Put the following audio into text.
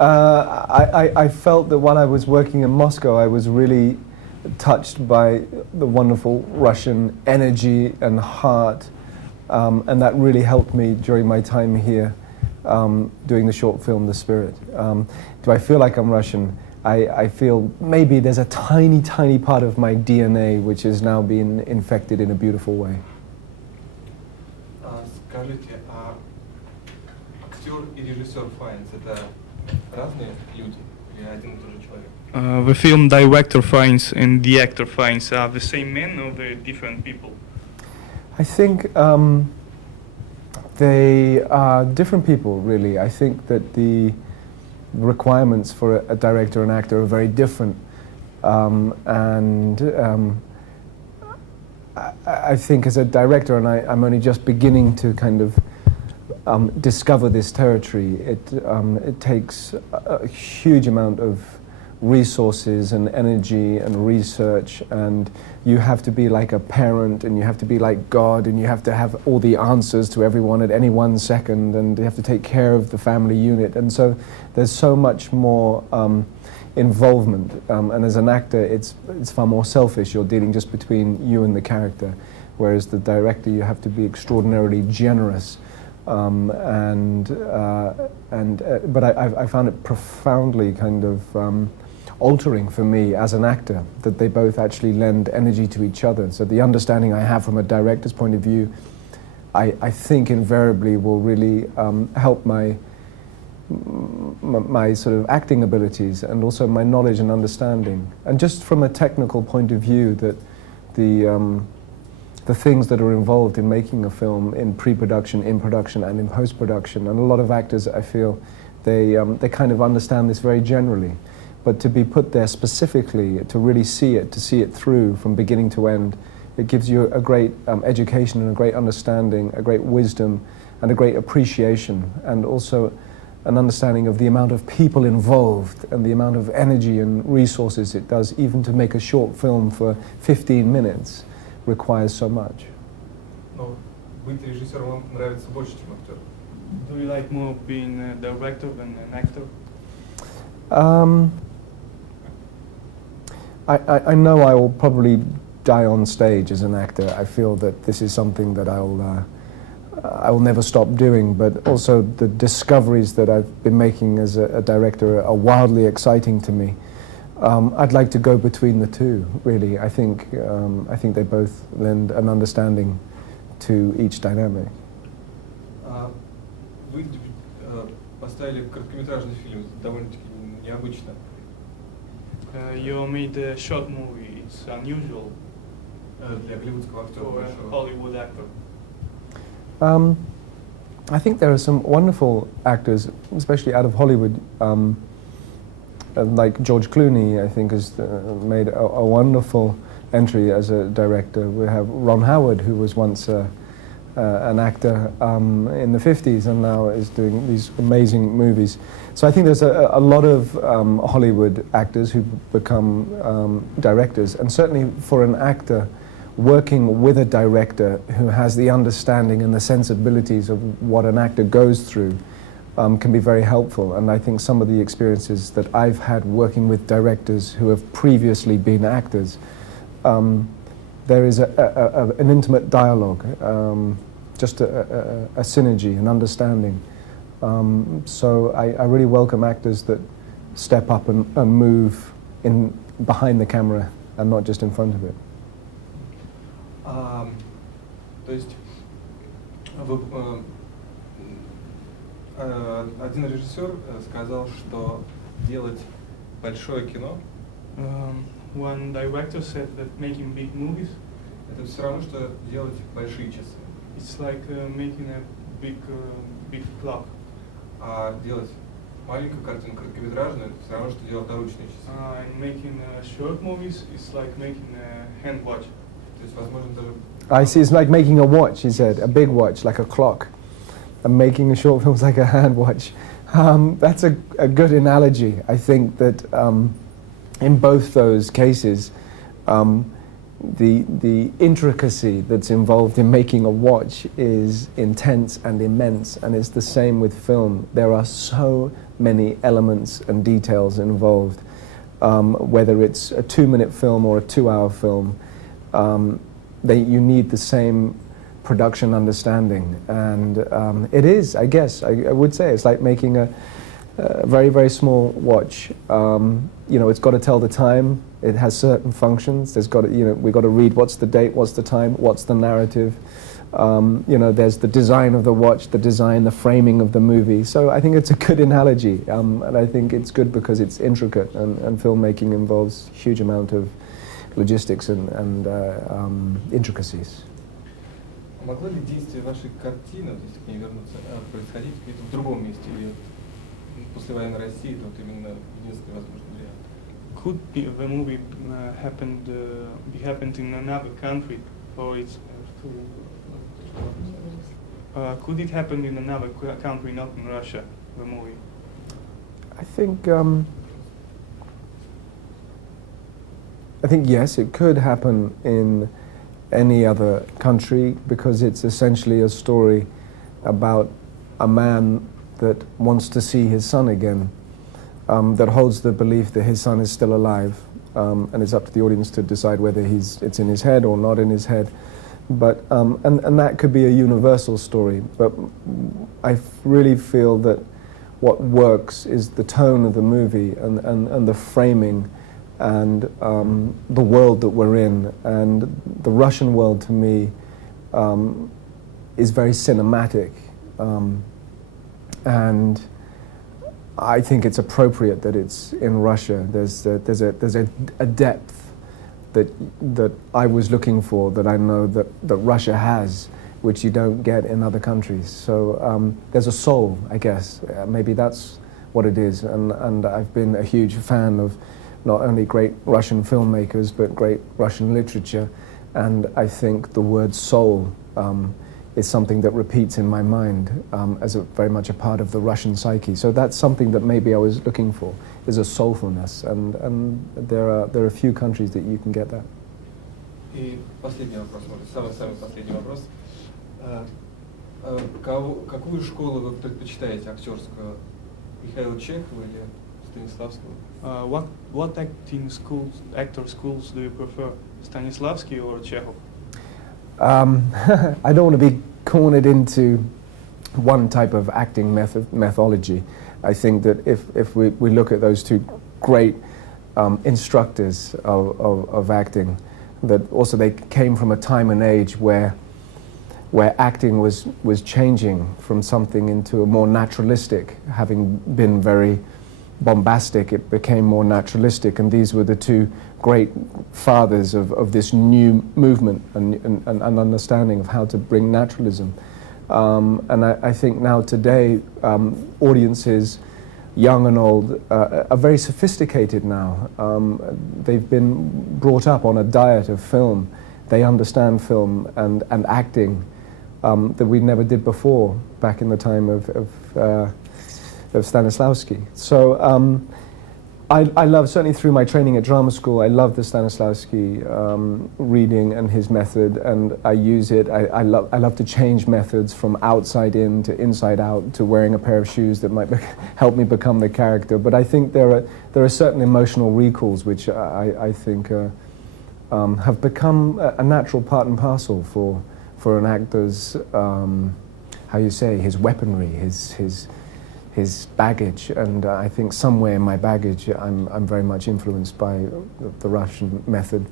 I felt that while I was working in Moscow, I was really touched by the wonderful Russian energy and heart, and that really helped me during my time here doing the short film The Spirit. Do I feel like I'm Russian? I feel maybe there's a tiny, tiny part of my DNA which is now being infected in a beautiful way. Скажите, а актер и режиссер Файнс это разные люди или один и тот же человек? The film director Fiennes and the actor Fiennes are the same men or they're different people? I think they are different people, really. I think that the requirements for a director and actor are very different. I think as a director, and I'm only just beginning to kind of discover this territory, it takes a huge amount of resources and energy and research, and you have to be like a parent, and you have to be like God, and you have to have all the answers to everyone at any 1 second, and you have to take care of the family unit, and so there's so much more involvement, and as an actor it's far more selfish. You're dealing just between you and the character, whereas the director, you have to be extraordinarily generous, but I found it profoundly kind of altering for me as an actor, that they both actually lend energy to each other. So the understanding I have from a director's point of view, I think invariably will really help my sort of acting abilities, and also my knowledge and understanding. And just from a technical point of view, that the things that are involved in making a film, in pre-production, in production, and in post-production, and a lot of actors, I feel, they kind of understand this very generally. But to be put there specifically, to really see it through from beginning to end, it gives you a great education and a great understanding, a great wisdom, and a great appreciation, and also an understanding of the amount of people involved and the amount of energy and resources it does. Even to make a short film for 15 minutes requires so much. Но быть режиссером вам нравится больше, чем актер? Do you like more being a director than an actor? I know I will probably die on stage as an actor. I feel that this is something that I will never stop doing, but also the discoveries that I've been making as a director are wildly exciting to me. I'd like to go between the two, really. I think they both lend an understanding to each dynamic. Вы поставили короткометражный фильм, довольно-таки необычно. You made a short movie. It's unusual Для голливудского актера. for a Hollywood actor. I think there are some wonderful actors, especially out of Hollywood, like George Clooney, I think, has made a wonderful entry as a director. We have Ron Howard, who was once an actor in the 50s and now is doing these amazing movies. So I think there's a lot of Hollywood actors who become directors, and certainly for an actor, working with a director who has the understanding and the sensibilities of what an actor goes through can be very helpful. And I think some of the experiences that I've had working with directors who have previously been actors, there is an intimate dialogue, just a synergy, an understanding. So I really welcome actors that step up and move in behind the camera and not just in front of it. То есть один режиссер сказал, что делать большое кино One director said that making big movies, это все равно, что делать большие часы. it's like making a big clock. А делать маленькую картину, короткометражную, это все равно, что делать наручные часы. And making short movies is like making a hand watch. То есть, возможно, даже... I see, it's like making a watch, he said, a big watch, like a clock. And making a short film is like a hand watch. That's a good analogy. I think that in both those cases, the intricacy that's involved in making a watch is intense and immense, and it's the same with film. There are so many elements and details involved. Whether it's a 2-minute film or a 2-hour film, you need the same production understanding. And it is, I guess, I would say, it's like making a very, very small watch. It's got to tell the time. It has certain functions. We've got to read what's the date, what's the time, what's the narrative. There's the design of the watch, the framing of the movie. So I think it's a good analogy, and I think it's good because it's intricate, and filmmaking involves a huge amount of logistics and intricacies. Могло ли действие вашей картины, то есть к ней вернуться, происходить где-то в другом месте или послевоенной России, это вот именно единственный возможный вариант? Could the movie be happened in another country, or it's could it happen in another country, not in Russia, the movie? I think yes, it could happen in any other country because it's essentially a story about a man that wants to see his son again, that holds the belief that his son is still alive, and it's up to the audience to decide whether it's in his head or not in his head. But and that could be a universal story, but I really feel that what works is the tone of the movie and the framing and the world that we're in. And the Russian world, to me, is very cinematic, and I think it's appropriate that it's in Russia. There's a depth that I was looking for, that I know that Russia has, which you don't get in other countries. So there's a soul, I guess. Maybe that's what it is. And I've been a huge fan of not only great Russian filmmakers, but great Russian literature. And I think the word soul is something that repeats in my mind as very much a part of the Russian psyche. So that's something that maybe I was looking for, is a soulfulness. And there are a few countries that you can get that. И последний вопрос, самый последний вопрос. Какую школу вы предпочитаете актерскую? Михаила Чехова или Станиславского? What actor schools do you prefer, Stanislavski or Chekhov? I don't want to be cornered into one type of acting methodology. I think that if we look at those two great instructors of acting, that also they came from a time and age where acting was changing from something into a more naturalistic. Having been very bombastic, it became more naturalistic, and these were the two great fathers of this new movement and understanding of how to bring naturalism. And I think now today, audiences, young and old, are very sophisticated now. They've been brought up on a diet of film. They understand film and acting that we never did before, back in the time of Stanislavski. So I love, certainly through my training at drama school, I love the Stanislavski reading and his method, and I use it. I love to change methods from outside in to inside out, to wearing a pair of shoes that might help me become the character. But I think there are certain emotional recalls which I think have become a natural part and parcel for an actor's, how you say, his weaponry, his baggage, and I think somewhere in my baggage I'm very much influenced by the Russian method.